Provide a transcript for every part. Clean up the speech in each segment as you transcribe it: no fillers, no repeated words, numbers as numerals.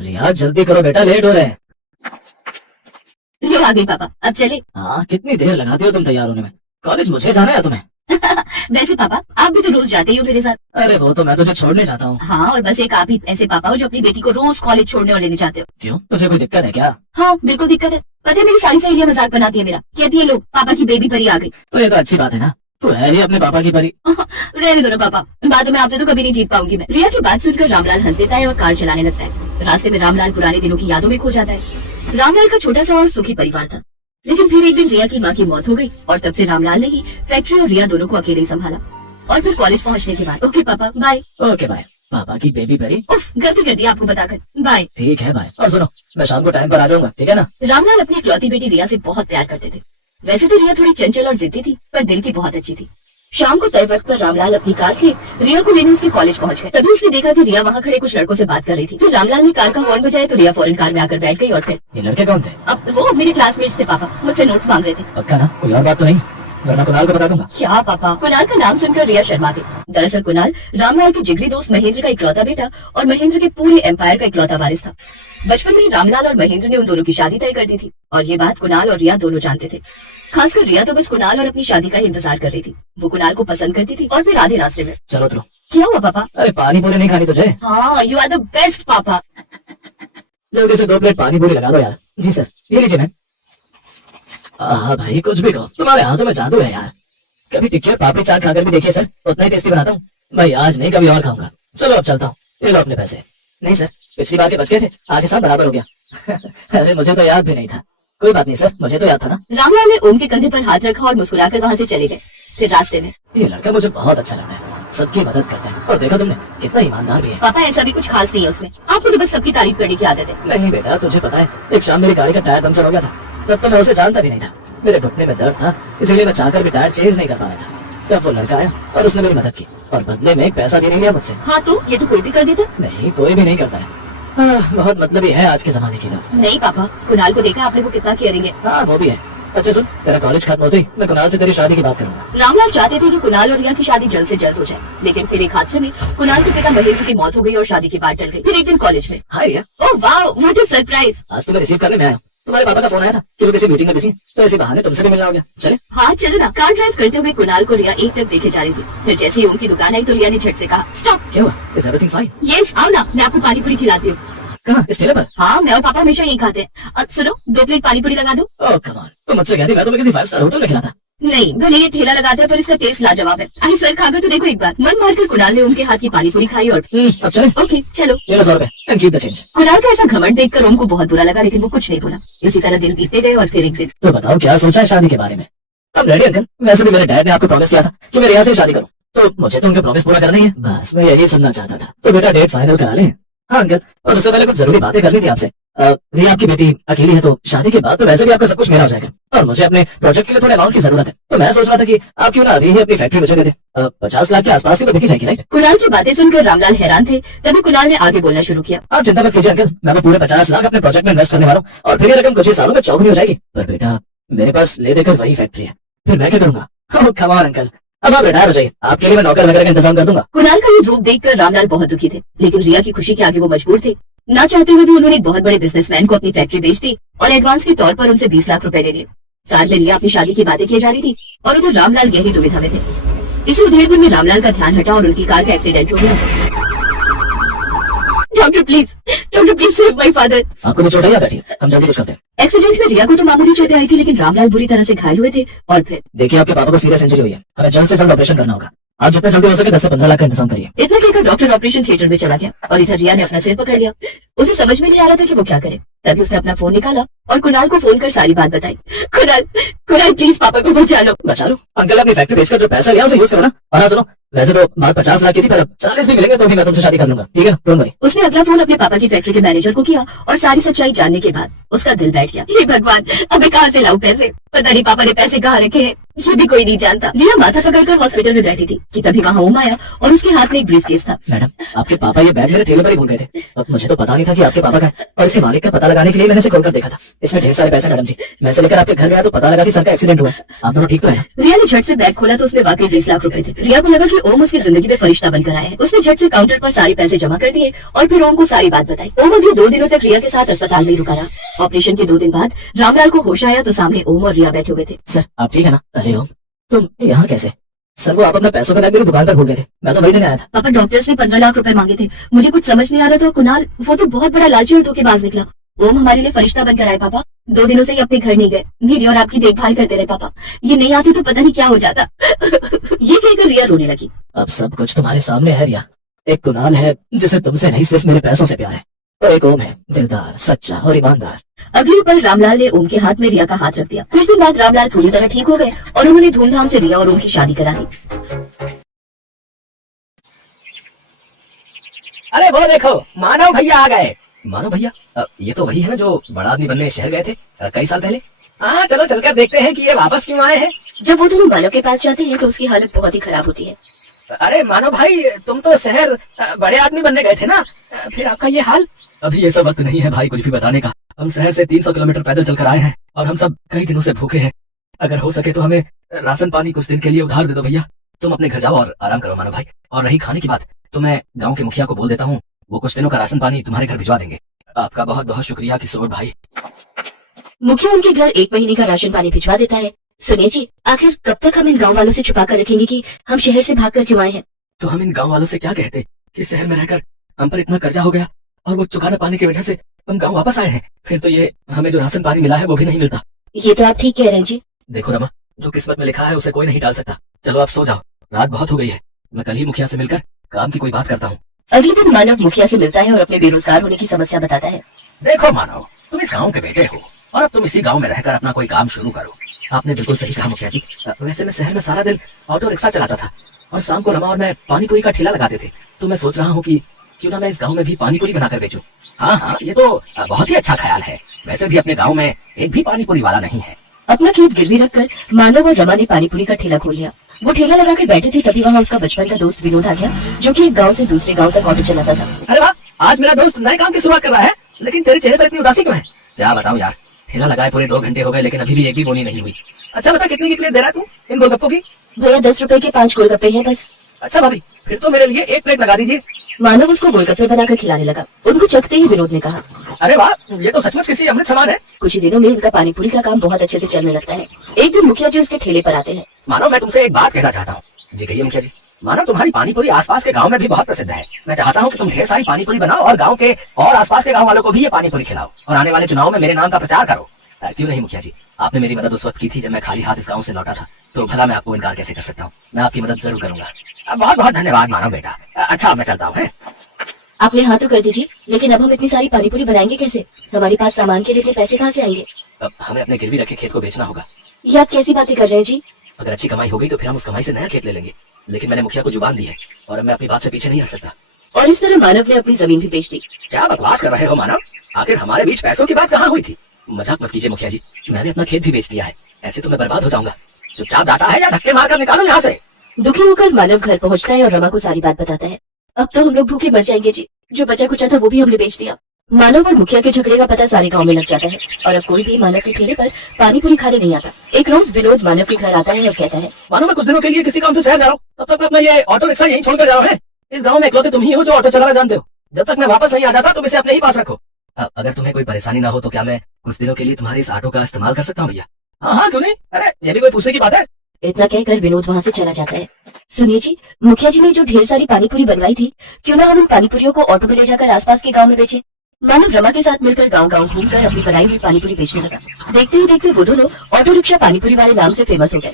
रिया जल्दी करो बेटा, लेट हो रहे हैं। यो आ गई पापा, अब चले। हाँ, कितनी देर लगाती हो तुम तैयार होने में? कॉलेज मुझे जाना है तुम्हें? वैसे पापा आप भी तो रोज जाते ही हो मेरे साथ। अरे वो तो मैं तुझे छोड़ने जाता हूँ। हाँ, और बस एक आप ही ऐसे पापा हो जो अपनी बेटी को रोज कॉलेज छोड़ने और लेने जाते हो। क्यों, तुझे कोई दिक्कत है क्या? हाँ बिल्कुल दिक्कत है। पता है मेरी सारी सहेलियां मजाक बनाती है मेरा, कहती है लो पापा की बेबी परी आ गई। तो ये तो अच्छी बात है ना, तू है ही अपने पापा की परी। रहने दो ना पापा, बातों में आपसे तो कभी नहीं जीत पाऊंगी मैं। रिया की बात सुनकर रामलाल हंस देता है और कार चलाने लगता है। रास्ते में रामलाल पुराने दिनों की यादों में खो जाता है। रामलाल का छोटा सा और सुखी परिवार था, लेकिन फिर एक दिन रिया की माँ की मौत हो गई और तब से रामलाल ने ही फैक्ट्री और रिया दोनों को अकेले ही संभाला। और फिर कॉलेज पहुंचने के बाद ओके पापा बाय। ओके बाय, पापा की बेबी परी। उफ, गलती कर दी आपको बताकर, बाय। ठीक है बाय। और सुनो, मैं शाम को टाइम पर आ जाऊंगा, ठीक है ना? रामलाल अपनी इकलौती बेटी रिया से बहुत प्यार करते थे। वैसे तो रिया थोड़ी चंचल और जिद्दी थी, पर दिल की बहुत अच्छी थी। शाम को तय वक्त पर रामलाल अपनी कार से रिया को लेने उसके कॉलेज पहुंच गए। तभी उसने देखा कि रिया वहाँ खड़े कुछ लड़कों से बात कर रही थी। फिर रामलाल ने कार का हॉर्न बजाया तो रिया फौरन कार में आकर बैठ गई और फिर ये लड़के कौन थे? अब वो मेरे क्लासमेट्स थे पापा, मुझसे नोट्स मांग रहे थे। पक्का ना, कोई और बात तो नहीं? वरना कुणाल को बता दूंगा। क्या पापा? कुणाल का नाम सुनकर रिया शर्मा गई। दरअसल कुणाल रामलाल के जिगरी दोस्त महेंद्र का इकलौता बेटा और महेंद्र के पूरे एम्पायर का इकलौता वारिस था। बचपन में रामलाल और महेंद्र ने उन दोनों की शादी तय कर दी थी और ये बात कुणाल और रिया दोनों जानते थे। खासकर रिया तो बस कुणाल और अपनी शादी का ही इंतजार कर रही थी। वो कुणाल को पसंद करती थी और फिर आधे रास्ते में। चलो तो। क्या हुआ पापा? अरे पानी पूरी नहीं खानी तुझे? हाँ, यू आर द बेस्ट पापा। जल्दी से 2 प्लेट पानी पूरी लगा दो यार। जी सर, ये लीजिए मैम। हाँ भाई, कुछ भी कहो, तुम्हारे हाथों में जादू है यार। कभी टिक्की और पापड़ी चाट खाकर भी देखिए सर, उतना ही टेस्टी बनाता हूँ। भाई आज नहीं, कभी और खाऊंगा। चलो अब चलता हूँ, ये लो अपने पैसे। नहीं सर, पिछली बार के बच गए थे, आज हिसाब बराबर हो गया। अरे मुझे तो याद भी नहीं था। कोई बात नहीं सर, मुझे तो याद था ना। रामलाल ने ओम के कंधे पर हाथ रखा और मुस्कुराकर वहाँ से चले गए। फिर रास्ते में ये लड़का मुझे बहुत अच्छा लगता है, सबकी मदद करता है और देखो तुमने कितना ईमानदार भी है। पापा ऐसा भी कुछ खास नहीं है उसमें, आपको तो बस सबकी तारीफ करने की आदत है। नहीं बेटा, तुझे पता है एक शाम मेरी गाड़ी का टायर पंक्चर हो गया था। तब तो मैं उसे जानता भी नहीं था। मेरे घुटने में दर्द था, इसीलिए मैं चाहकर भी टायर चेंज नहीं कर पा रहा था। तब वो लड़का आया और उसने मेरी मदद की और बदले में पैसा भी नहीं लिया मुझसे। हाँ तो ये तो कोई भी कर देता। नहीं, कोई भी नहीं करता है। बहुत मतलबी है आज के जमाने के लोग। नहीं पापा, कुणाल को देखा आपने, वो कितना केयरिंग है। हाँ वो भी है। अच्छा सुन, तेरा कॉलेज खत्म होते ही मैं कुणाल से तेरी शादी की बात करूंगा। रामलाल चाहते थे कि कुणाल और रिया की शादी जल्द से जल्द हो जाए, लेकिन फिर एक हादसे में कुणाल के पिता महेंद्र की मौत हो गई और शादी की बात टल गई। फिर एक दिन कॉलेज में। हाय रिया। ओह वाह, व्हाट अ सरप्राइज। आज तुम्हें रिसीव करने में आया हूँ। तुम्हारे पापा का फोन आया था कि वो किसी मीटिंग में बिजी, तो ऐसे बहाने तुमसे भी मिलना हो गया। चले? हाँ चलो ना। कार ड्राइव करते हुए कुणाल को रिया एक तक देखे जा रही थी। फिर जैसे ही ओम की दुकान आई तो रिया ने झट से कहा स्टॉप। क्या हुआ? Is everything fine? यस, आओ ना, मैं आपको पानी पूरी खिलाती हूँ। कहाँ? इस ठेले पर? हाँ, मैं और पापा हमेशा यही खाते हैं। अब सुनो, 2 प्लेट पानी पूरी लगा दो। ओह कम ऑन, तुम मुझसे कहती मैं तुम्हें किसी 5 स्टार होटल में खिलाता। नहीं, भले ये ठेला लगाता है पर इसका टेस्ट लाजवाब है। आई सर, खाकर तो देखो एक बार। मन मारकर कुणाल ने ओम के हाथ की पानी पूरी खाई और अब चले? ओके चलो। ये लो 100 रुपए and keep the change. Kunal का ऐसा घमंड देखकर ओम को बहुत बुरा लगा, लेकिन वो कुछ नहीं बोला। इसी तरह दिन बीतते गए और फिर एक दिन। तो बताओ क्या सोचा है शादी के बारे में? अब रेडी अंकल, वैसे भी मेरे डैड ने आपको प्रॉमिस किया था कि मैं रिया से शादी करूं, तो मुझे तो उनके प्रॉमिस पूरा करना ही है। बस मैं यही सुनना चाहता था। तो बेटा डेट फाइनल करा लें। हाँ अंकल, और उससे पहले कुछ जरूरी बातें करनी थी आपसे। रिया आपकी बेटी अकेली है, तो शादी के बाद तो वैसे भी आपका सब कुछ मेरा हो जाएगा और मुझे अपने प्रोजेक्ट के लिए थोड़े अमाउंट की जरूरत है। तो मैं सोच रहा था कि आप क्यों ना अभी ही अपनी फैक्ट्री मुझे दे दे। 50 लाख के आसपास की तो बिकी जाएगी, राइट? कुणाल की बातें सुनकर रामलाल हैरान थे। तभी कुणाल ने आगे बोलना शुरू किया। आप चिंता मत कीजिए अंकल, मैं वो पूरे 50 लाख अपने प्रोजेक्ट में इन्वेस्ट करने वाला हूँ और फिर ये रकम कुछ ही सालों में चौगुनी हो जाएगी। पर बेटा मेरे पास ले देकर वही फैक्ट्री है, फिर मैं क्या करूंगा? कम ऑन अंकल, अब आप रिटायर हो जाइए, आपके लिए मैं नौकर वगैरह का इंतजाम कर दूंगा। कुणाल का ये रूप देखकर रामलाल बहुत दुखी थे, लेकिन रिया की खुशी के आगे वो मजबूर थे। ना चाहते हुए भी उन्होंने एक बहुत बड़े बिजनेसमैन को अपनी फैक्ट्री बेच दी और एडवांस के तौर पर उनसे 20 लाख रुपए ले लिए। कार में रिया अपनी शादी की बातें किए जा रही थी और उधर रामलाल गहरी दुविधा में थे। इसी उधेड़पुर में रामलाल का ध्यान हटा और उनकी कार का एक्सीडेंट हो गया। Doctor please save my father. आपको भी चोट आई? बैठिए, हम जल्दी कुछ करते हैं। एक्सीडेंट में रिया को तो मामूली चोटें आई थी, लेकिन रामलाल बुरी तरह से घायल हुए थे। और फिर देखिए आपके पापा को सीरियस इंजरी हुई है, हमें जल्द से जल्द ऑपरेशन करना होगा। आप जितना जल्दी हो सके 10 से 15 लाख का इंतजाम करिए। इतना कहकर डॉक्टर ऑपरेशन थिएटर में चला गया और इधर रिया ने अपना सिर पकड़ लिया। उसे समझ में नहीं आ रहा था कि वो क्या करे। तभी उसने अपना फोन निकाला और कुणाल को फोन कर सारी बात बताई। कुणाल प्लीज पापा को बचा लो। बचा लो? अंकल अपनी फैक्ट्री बेचकर जो पैसा लिया उसे यूज करो ना। और हाँ सुनो, वैसे तो बात 50 लाख की थी, पर 40 भी मिलेंगे तो भी मैं तुमसे शादी कर लूंगा, ठीक है? Don't worry. उसने अगला फोन अपने पापा की फैक्ट्री के मैनेजर को किया और सारी सच्चाई जानने के बाद उसका दिल बैठ गया। हे भगवान, अब मैं कहाँ से लाऊं पैसे? पता नहीं पापा ने पैसे कहाँ रखे हैं। ये भी कोई नहीं जानता। रिया माथा पकड़कर हॉस्पिटल में बैठी थी कि तभी वहाँ ओम आया और उसके हाथ में एक ब्रीफकेस था। मैडम, आपके पापा ये बैग मेरे ठेले पर ही भूल गए थे। अब मुझे तो पता नहीं था कि आपके पापा का है, और इसके मालिक का पता लगाने के लिए मैंने इसे खोलकर देखा था। इसमें ढेर सारे पैसे मैडम जी। मैं इसे लेकर आपके घर गया तो पता लगा कि सर का एक्सीडेंट हुआ है। आप दोनों ठीक तो है ना? रिया ने झट से बैग खोला तो उसमें वाकई 20 लाख रुपए थे। रिया को लगा कि ओम उसकी जिंदगी में फरिश्ता बनकर आया है। उसने झट से काउंटर पर सारे पैसे जमा कर दिए और फिर ओम को सारी बात बताई। ओम अभी 2 दिनों तक रिया के साथ अस्पताल में ही रुका रहा। ऑपरेशन के 2 दिन बाद रामलाल को होश आया तो सामने ओम और रिया बैठे हुए थे। सर आप ठीक है ना? अरे ओम, तुम यहाँ कैसे? सर वो आप अपना पैसों का बैग मेरी दुकान पर भूल गए थे, मैं तो वही देने आया था। पापा, डॉक्टर्स ने 15 लाख रुपए मांगे थे। मुझे कुछ समझ नहीं आ रहा था और कुणाल वो तो बहुत बड़ा लालची और धोखेबाज निकला। ओम हमारे लिए फरिश्ता बनकर आए पापा। 2 दिनों से ये अपने घर नहीं गए। मेरी और आपकी देखभाल करते रहे पापा। ये नहीं आती तो पता नहीं क्या हो जाता। ये कहकर रिया रोने लगी। अब सब कुछ तुम्हारे सामने है रिया। एक कुणाल है जिसे तुमसे नहीं सिर्फ मेरे पैसों से प्यार है, और एक ओम है दिलदार, सच्चा और ईमानदार। अगली पल रामलाल ने ओम के हाथ में रिया का हाथ रख दिया। कुछ दिन बाद रामलाल पूरी तरह ठीक हो गए और उन्होंने धूमधाम से रिया और ओम की शादी करा दी। अरे वो देखो, मानव भैया आ गए। मानव भैया? ये तो वही है ना जो बड़ा आदमी बनने शहर गए थे कई साल पहले। हाँ चलो चलकर देखते हैं कि ये वापस क्यों आए हैं। जब वो दोनों मानव के पास जाते हैं तो उसकी हालत बहुत ही खराब होती है। अरे मानव भाई, तुम तो शहर बड़े आदमी बनने गए थे ना, फिर आपका ये हाल? अभी ये सब वक्त नहीं है भाई कुछ भी बताने का। हम शहर से 300 किलोमीटर पैदल चलकर आए हैं और हम सब कई दिनों से भूखे हैं। अगर हो सके तो हमें राशन पानी कुछ दिन के लिए उधार दे दो भैया। तुम अपने घर जाओ और आराम करो मानव भाई। और रही खाने की बात, तो मैं गाँव के मुखिया को बोल देता हूँ, वो कुछ दिनों का राशन पानी तुम्हारे घर भिजवा देंगे। आपका बहुत बहुत शुक्रिया किशोर भाई। मुखिया उनके घर 1 महीने का राशन पानी भिजवा देता है। सुनिए जी, आखिर कब तक हम इन गांव वालों से छुपा कर रखेंगे कि हम शहर से भागकर क्यों आए हैं? तो हम इन गांव वालों से क्या कहते कि शहर में रहकर हम पर इतना कर्जा हो गया और वो चुका न पाने की वजह से हम गांव वापस आए हैं। फिर तो ये हमें जो राशन पानी मिला है वो भी नहीं मिलता। ये तो आप ठीक कह रहे हैं जी। देखो रमा, जो किस्मत में लिखा है उसे कोई नहीं टाल सकता। चलो आप सो जाओ, रात बहुत हो गई है। मैं कल ही मुखिया से मिलकर काम की कोई बात करता हूँ। अगले दिन मानव मुखिया से मिलता है और अपने बेरोजगार होने की समस्या बताता है। देखो मानव, तुम इस गांव के बेटे हो और अब तुम इसी गांव में रहकर अपना कोई काम शुरू करो। आपने बिल्कुल सही कहा मुखिया जी। वैसे मैं शहर में सारा दिन ऑटो रिक्शा चलाता था और शाम को रमा और मैं पानी पूरी का ठेला लगाते थे। तो मैं सोच रहा हूँ कि क्यों ना मैं इस गांव में भी पानी पूरी बनाकर बेचूं। हाँ हाँ, ये तो बहुत ही अच्छा ख्याल है। वैसे भी अपने गांव में एक भी पानी पूरी वाला नहीं है। अपना खेत गिरवी रखकर मानव और रमा ने पानीपुरी का ठेला खोल लिया। वो ठेला लगाकर बैठे थे तभी वहाँ उसका बचपन का दोस्त विनोद आ गया, जो कि एक गांव से दूसरे गांव तक ऑटो चलाता था। अरे वाह, आज मेरा दोस्त नए काम की शुरुआत कर रहा है, लेकिन तेरे चेहरे पर इतनी उदासी क्यों है? क्या बताऊं यार, ठेला लगाए पूरे 2 घंटे हो गए लेकिन अभी भी एक भी बोनी नहीं हुई। अच्छा बता, कितने की प्लेट दे रहा है तू इन गोलगप्पों की? भैया 10 रुपए के 5 गोलगप्पे हैं बस। अच्छा भाभी, फिर तो मेरे लिए 1 प्लेट लगा दीजिए। मानव उसको गोलगप्पे बनाकर खिलाने लगा। उनको चखते ही विनोद ने कहा, अरे वाह, ये तो सचमुच किसी अमृत समान है। कुछ ही दिनों में उनका पानीपुरी का काम बहुत अच्छे से चलने लगता है। एक दिन मुखिया जी उसके ठेले पर आते हैं। मानो मैं तुमसे एक बात कहना चाहता हूँ। जी कहिए मुखिया जी। मानो तुम्हारी पानीपुरी आसपास के गांव में भी बहुत प्रसिद्ध है। मैं चाहता हूँ कि तुम ढेर सारी पानीपुरी बनाओ और गांव के और आसपास के गांव वालों को भी ये पानीपुरी खिलाओ और आने वाले चुनाव में मेरे नाम का प्रचार करो। क्यों नहीं मुखिया जी, आपने मेरी मदद उस वक्त की थी जब मैं खाली हाथ इस गांव से लौटा था, तो भला मैं आपको इनकार कैसे कर सकता हूँ। मैं आपकी मदद जरूर करूंगा। बहुत बहुत धन्यवाद मानव बेटा। अच्छा मैं चलता हूँ। आपने हाँ तो कर दीजिए, लेकिन अब हम इतनी सारी पानीपुरी बनाएंगे कैसे? हमारे पास सामान के लिए इतने पैसे कहाँ से आएंगे? अब हमें अपने गिरवी रखे खेत को बेचना होगा। ये आप कैसी बातें कर रहे हैं जी? अगर अच्छी कमाई हो गई तो फिर हम उस कमाई से नया खेत ले लेंगे, लेकिन मैंने मुखिया को जुबान दी है और अब मैं अपनी बात से पीछे नहीं हट सकता। और इस तरह मानव ने अपनी जमीन भी बेच दी। क्या बकवास कर रहे हो मानव? आखिर हमारे बीच पैसों की बात कहाँ हुई थी? मजाक मत कीजिए मुखिया जी, मैंने अपना खेत भी बेच दिया है। ऐसे तो मैं बर्बाद हो जाऊंगा। चुपचाप डाटा है या धक्के मारकर निकालो यहाँ से। दुखी होकर मानव घर पहुँचता है और रमा को सारी बात बताता है। अब तो हम लोग भूखे मर जाएंगे जी, जो बचा कुचा था वो भी हमने बेच दिया। मानव और मुखिया के झगड़े का पता सारे गांव में लग जाता है और अब कोई भी मानव के ठेले पर पानी पूरी खाने नहीं आता। एक रोज विनोद मानव के घर आता है और कहता है, मानो मैं कुछ दिनों के लिए किसी काम से शहर जा रहा हूँ, तब तक मैं अपना ये ऑटो रिक्शा यहीं छोड़कर जा रहा हूँ। इस गांव में इकलौते तुम ही हो जो ऑटो चलाना जानते हो। जब तक मैं वापस नहीं आ जाता तुम इसे अपने ही पास रखो। अगर तुम्हें कोई परेशानी ना हो तो क्या मैं कुछ दिनों के लिए तुम्हारे इस ऑटो का इस्तेमाल कर सकता हूँ भैया? हाँ हाँ क्यों नहीं, अरे ये भी कोई पूछने की बात है। इतना कहकर विनोद वहाँ से चला जाता है। सुनिए जी, मुखिया जी ने जो ढेर सारी पानीपुरी बनवाई थी, क्यों ना हम उन पानीपुरियों को ऑटो में ले जाकर आसपास के गांव में बेचें। मानव रमा के साथ मिलकर गांव-गांव घूमकर अपनी बनाई हुई पानीपुरी बेचने लगा। देखते ही देखते वो दोनों ऑटो रिक्शा पानीपुरी वाले नाम से फेमस हो गए।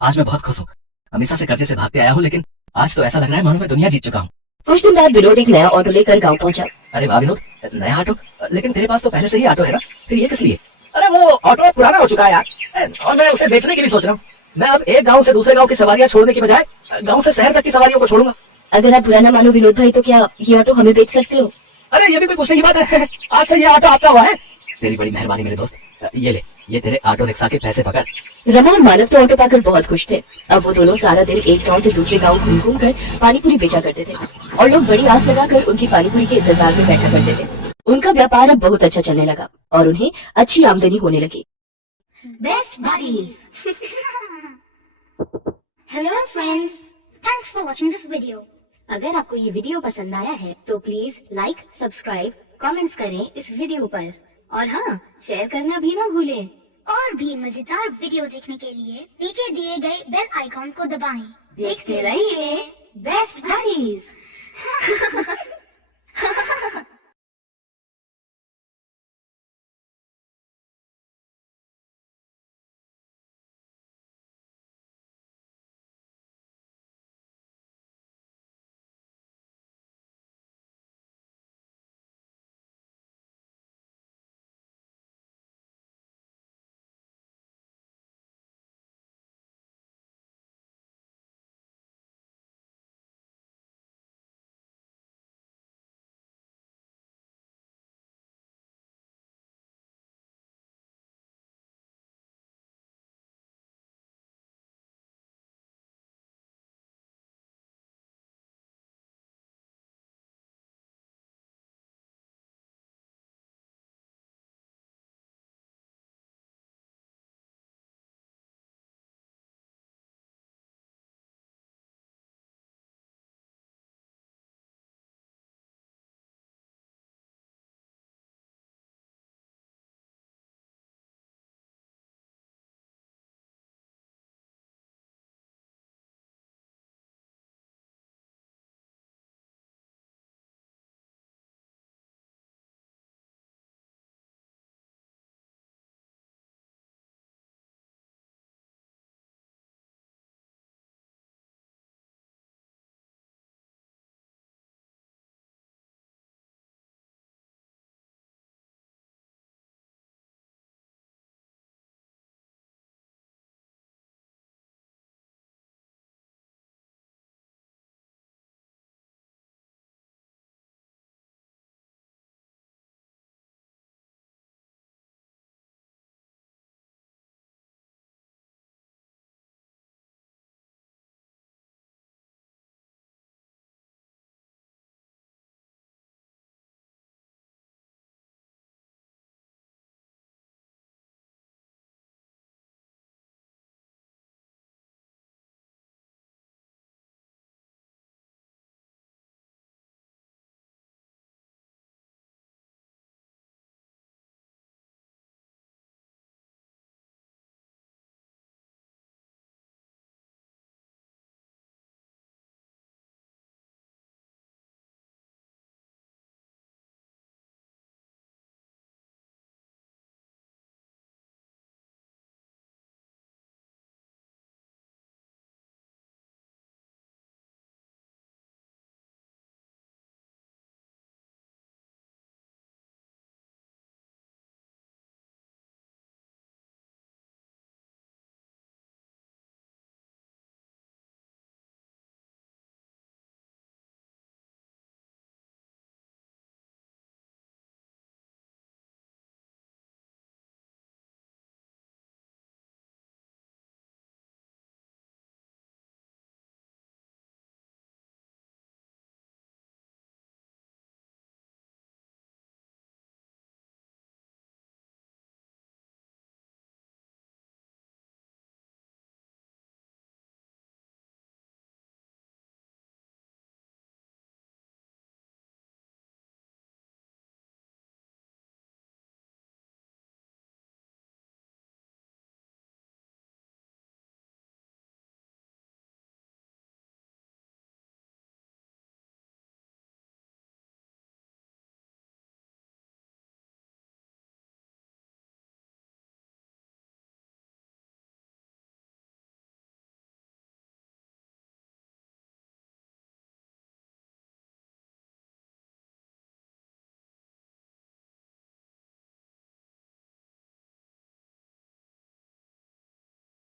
आज मैं बहुत खुश हूँ। हमेशा से कर्जे से भागते आया हूँ, लेकिन आज तो ऐसा लग रहा है मानो मैं दुनिया जीत चुका हूँ। कुछ दिन बाद विनोद एक नया ऑटो लेकर गाँव पहुँचा। अरे वाह विनोद, नया ऑटो? लेकिन तेरे पास तो पहले से ही ऑटो है ना, फिर ये किस लिए? अरे वो ऑटो पुराना हो चुका है यार, और मैं उसे बेचने के लिए सोच रहा हूँ। मैं अब एक गांव से दूसरे गांव की सवारियां छोड़ने की बजाय गांव से शहर तक की सवारियों को छोड़ूंगा। अगर आप पुराना मानो विनोद भाई, तो क्या ये ऑटो हमें बेच सकते हो? अरे ये भी कोई पूछने की बात है? आज से ये ऑटो आपका हुआ है। तेरी बड़ी मेहरबानी मेरे दोस्त। ये ले, ये तेरे ऑटो रिक्शा के पैसे पकड़। रमा और मानव तो ऑटो पाकर बहुत खुश थे। अब वो दोनों सारा दिन एक गांव से दूसरे गांव घूम घूम कर पानी पूरी बेचा करते थे और लोग बड़ी आस लगाकर उनकी पानी पूरी के इंतजार में बैठा करते थे। उनका व्यापार अब बहुत अच्छा चलने लगा और उन्हें अच्छी आमदनी होने लगी। Best buddies. Hello friends. Thanks for watching this video. अगर आपको ये वीडियो पसंद आया है तो प्लीज लाइक, सब्सक्राइब, कमेंट्स करें इस वीडियो पर और हाँ, शेयर करना भी ना भूलें। और भी मजेदार वीडियो देखने के लिए नीचे दिए गए बेल आइकॉन को दबाएं। देखते रहिए बेस्ट बडीज।